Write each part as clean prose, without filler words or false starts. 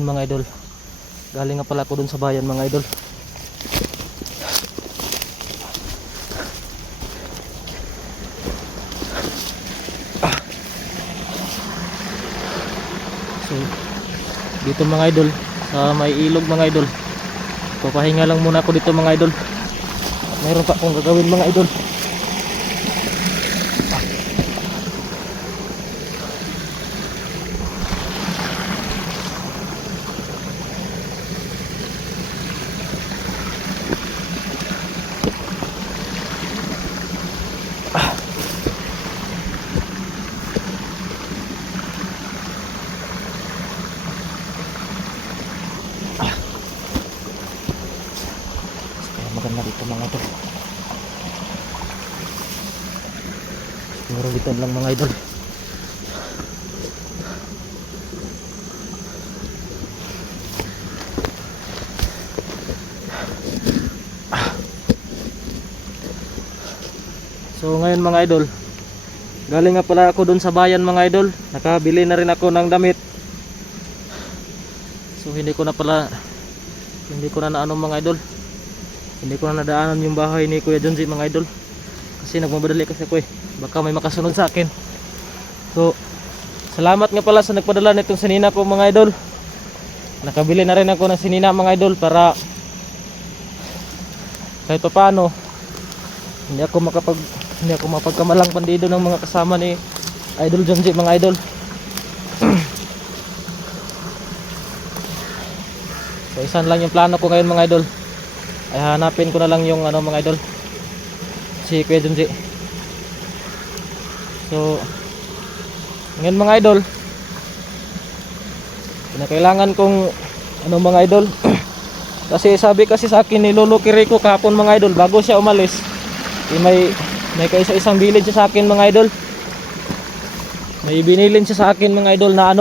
ngayon mga idol, galing nga pala ako dun sa bayan mga idol. So dito mga idol, sa may ilog mga idol, papahinga lang muna ako dito mga idol. Mayroon pa akong gagawin mga idol. Maganda dito mga idol. Siguro dito lang mga idol. So ngayon mga idol, galing nga pala ako dun sa bayan mga idol. Nakabili na rin ako ng damit. So hindi ko na naano mga idol. Hindi ko na nadaanan yung bahay ni Kuya Jonji mga idol, kasi nagmamadali kasi ako baka may makasunod sa akin. So salamat nga pala sa nagpadala nitong sinina ko mga idol. Nakabili na rin ako ng sinina mga idol, para kahit pa paano hindi ako mapagkamalang pandido ng mga kasama ni Idol Jonji mga idol. So isan lang yung plano ko ngayon mga idol, ay hanapin ko na lang yung mga idol, si Kuya Jonji. So ngayon mga idol, kinakailangan kong mga idol kasi sabi kasi sa akin ni Lolo Kiriko kahapon mga idol, bago siya umalis, may kaisa-isang bilin siya sa akin mga idol. May binilin siya sa akin mga idol na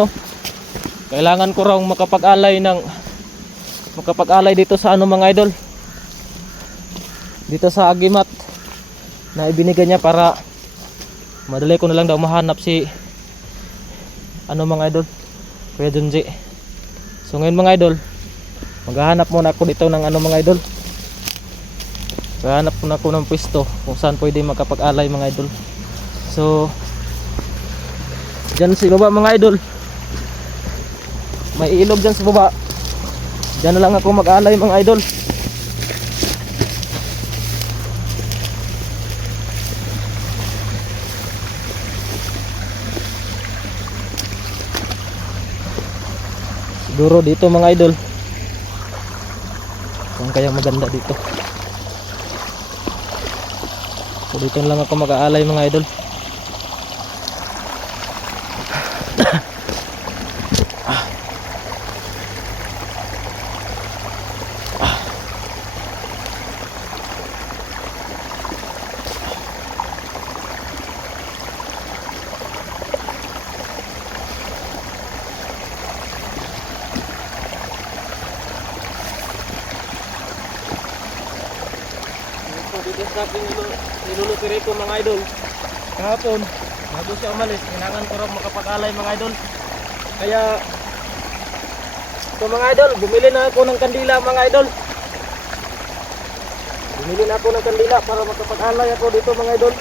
kailangan ko raw makapag-alay dito sa mga idol, dito sa Agimat, na ibinigay niya para madali ko na lang daw mahanap si mga idol, Kuya Jonji. So ngayon mga idol, maghahanap muna ako dito ng mga idol. Maghahanap muna ako ng pwesto kung saan pwede makapag-alay mga idol. So dyan sa baba mga idol, may ilog dyan sa baba, dyan na lang ako mag-alay mga idol. Siguro dito mga idol, kung kaya maganda dito. So dito lang ako mag-aalay mga idol. Dito sa akin ni Lolo Kiriko mga idol, kahapon bago siya umalis, kailangan ko raw makapag-alay mga idol. Kaya ito mga idol, bumili na ako ng kandila mga idol. Bumili na ako ng kandila para makapag-alay ako dito mga idol.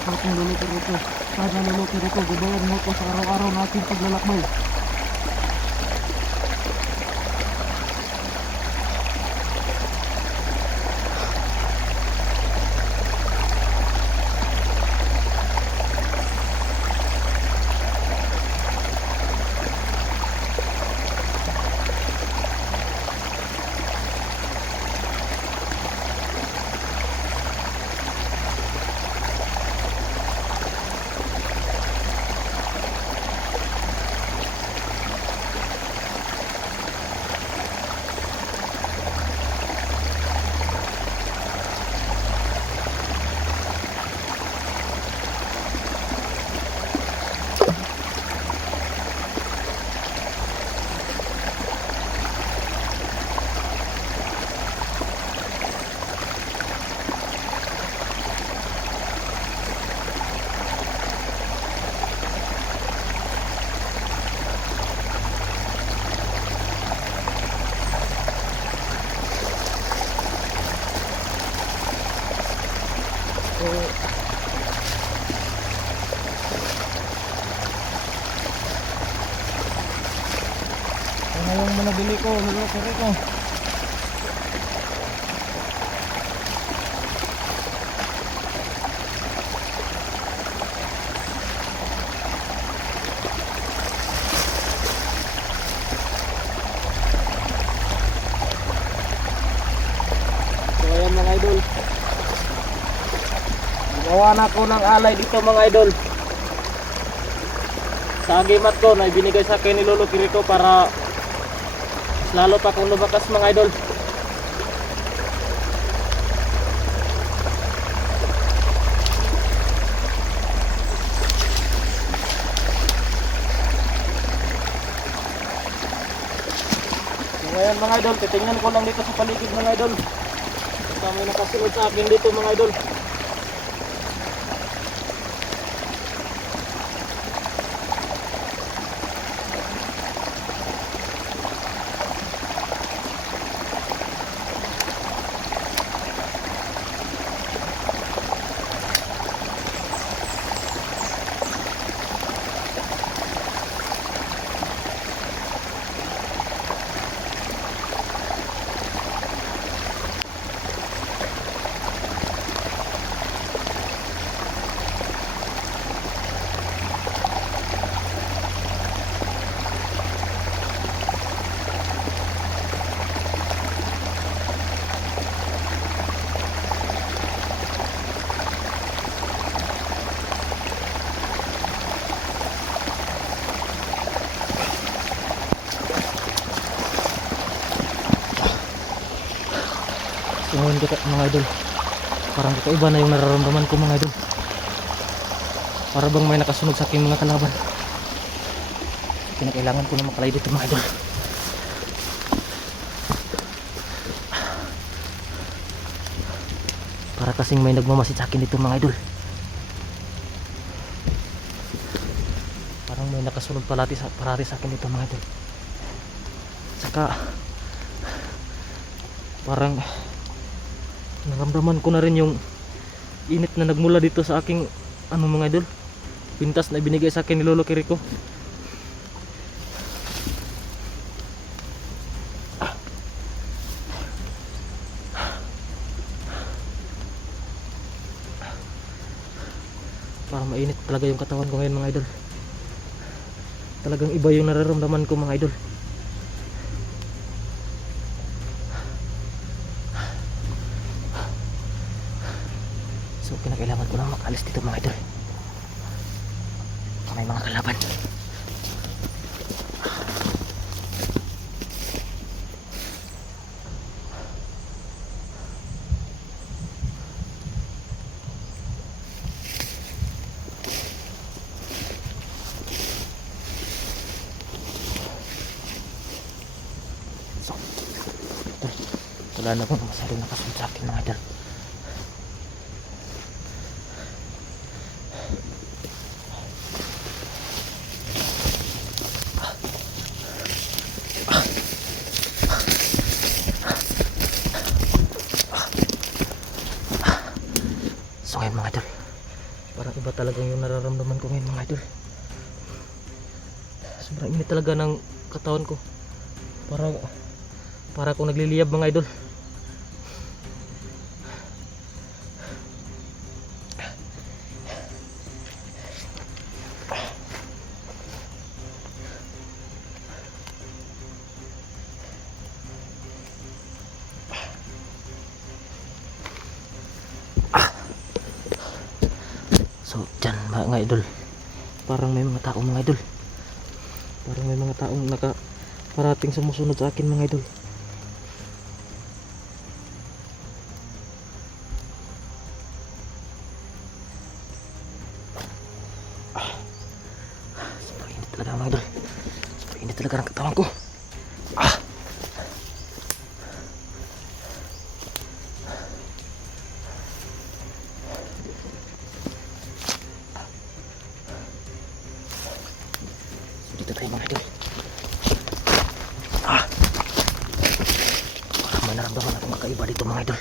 sa ating Lolo Kiriko. Sana Lolo Kiriko, gabayan mo ko sa araw-araw natin paglalakbay. Ano yung manabili ko, Lolo Kiriko? So ayan mga idol, ginawa na ko ng alay dito mga idol. Sa agimat ko na ibinigay sa akin ni Lolo Kiriko para mas lalo pa kung lumakas mga idol. So ngayon mga idol, titingnan ko lang dito sa paligid mga idol. Basta may nakasunod sa akin dito mga idol. So ngayon mga idol, parang kakaiba na yung nararamdaman ko mga idol. Para bang may nakasunod sa aking mga kalaban. Kinakailangan ko na makalay dito mga idol. Para kasing may nagmamasid sa akin dito mga idol. Parang may nakasunod parati sa akin dito mga idol. Saka parang naramdaman ko na rin yung init na nagmula dito sa aking mga idol, pintas na binigay sa akin ni Lolo Kiriko. Parang mainit talaga yung katawan ko ngayon mga idol. Talagang iba yung nararamdaman ko mga idol. So kinakailangan ko na makalis dito mga idol. May mga kalaban. So wala na akong masyadong nakasunod sa akin mga idol. So ngayon mga idol, parang Sobrang init talaga ng katawan ko. Para akong nagliliyab mga idol. So dyan mga idol, parang may mga tao mga idol. Parang may mga taong parating sumusunod sa akin mga idol. Sobrang init talaga mga idol. Sobrang init talaga ng katawan ko. Dito tayo mga idol. Parang may naramdaman akong kakaiba dito mga idol.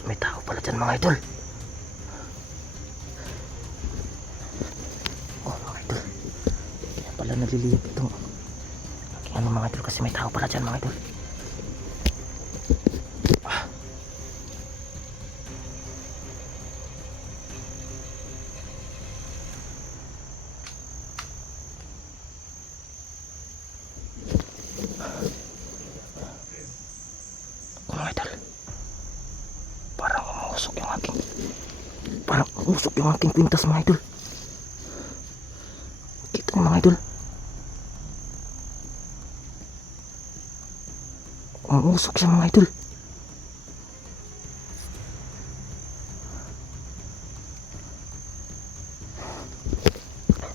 So, may tao pala dyan mga idol. Oh mga idol, yan pala naliliyap itong aking ano mga idol, kasi may tao pala dyan mga idol. Mga idol, parang umusok yung aking pintas mga idol. Kita niyo mga idol, umusok siya mga idol.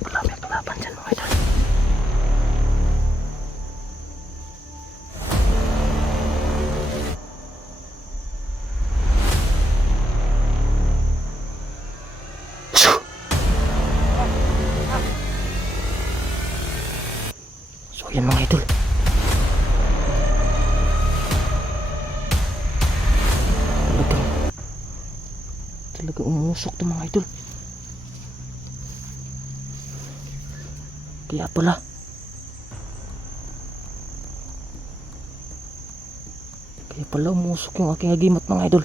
Wala may kalaban dyan mga idol. So yan mga idol, talagang umusok to mga idol. Kaya pala umusok yung aking agimat mga idol.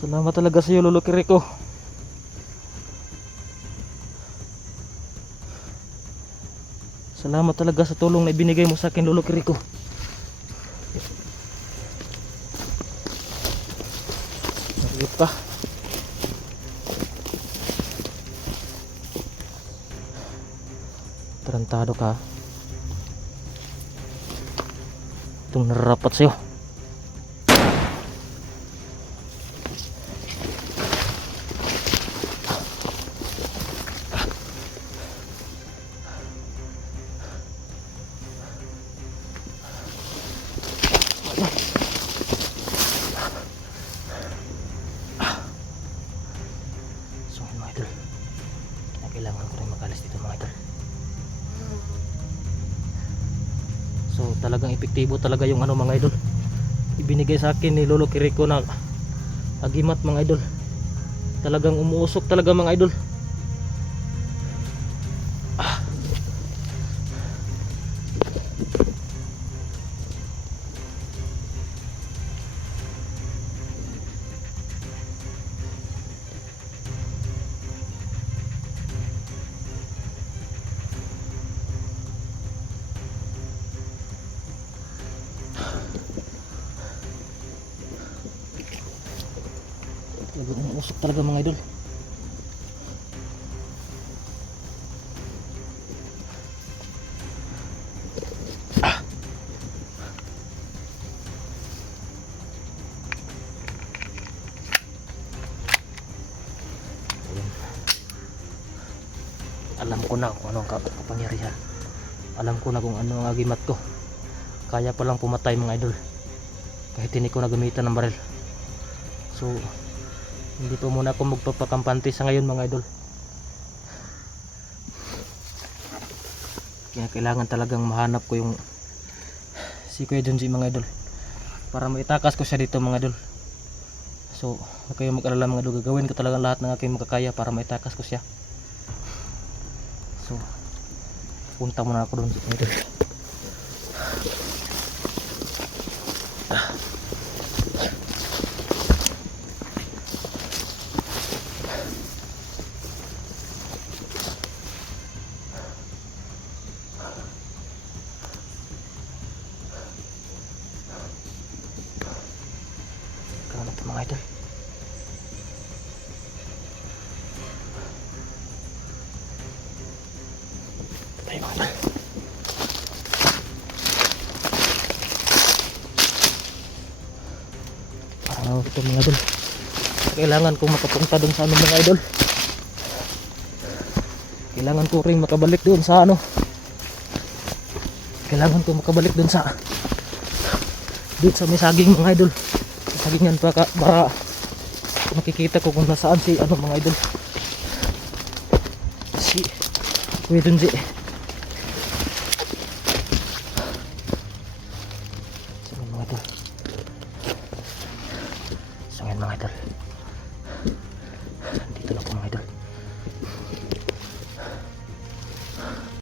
Salamat talaga sa iyo Lolo Kiriko. Salamat talaga sa tulong na ibinigay mo sa akin Lolo Kiriko. Nagigit pa. Tarantado ka. Itong nararapat sa'yo. So mga idol, kailangan ko rin mag-alis dito mga idol. So talagang epektibo talaga yung ano mga idol, ibinigay sa akin ni Lolo Kiriko na agimat mga idol. Talagang umuusok talaga mga idol. Talagang umuusok talaga mga idol. Alam ko na kung ano ang kapangyarihan. Alam ko na kung ano ang agimat ko. Kaya palang pumatay mga idol kahit hindi ko na gamitan ng baril. So hindi pa muna ako magpapakampante sa ngayon mga idol. Kaya kailangan talagang mahanap ko yung si Kuya Junji mga idol, para maitakas ko siya dito mga idol. So huwag kayong mag-alala mga idol, gagawin ko talaga lahat ng aking makakaya para maitakas ko siya. So punta muna ako doon mga idol. Kano ito mga idol? Tayo mga idol. Parang ito mga idol, kailangan kong makapunta doon sa ano mga idol. Kailangan ko rin makabalik doon sa ano. Kailangan ko makabalik doon sa may saging mga idol. Sagingan para makikita ko kung nasaan si ano mga idol, si Kuya Junji.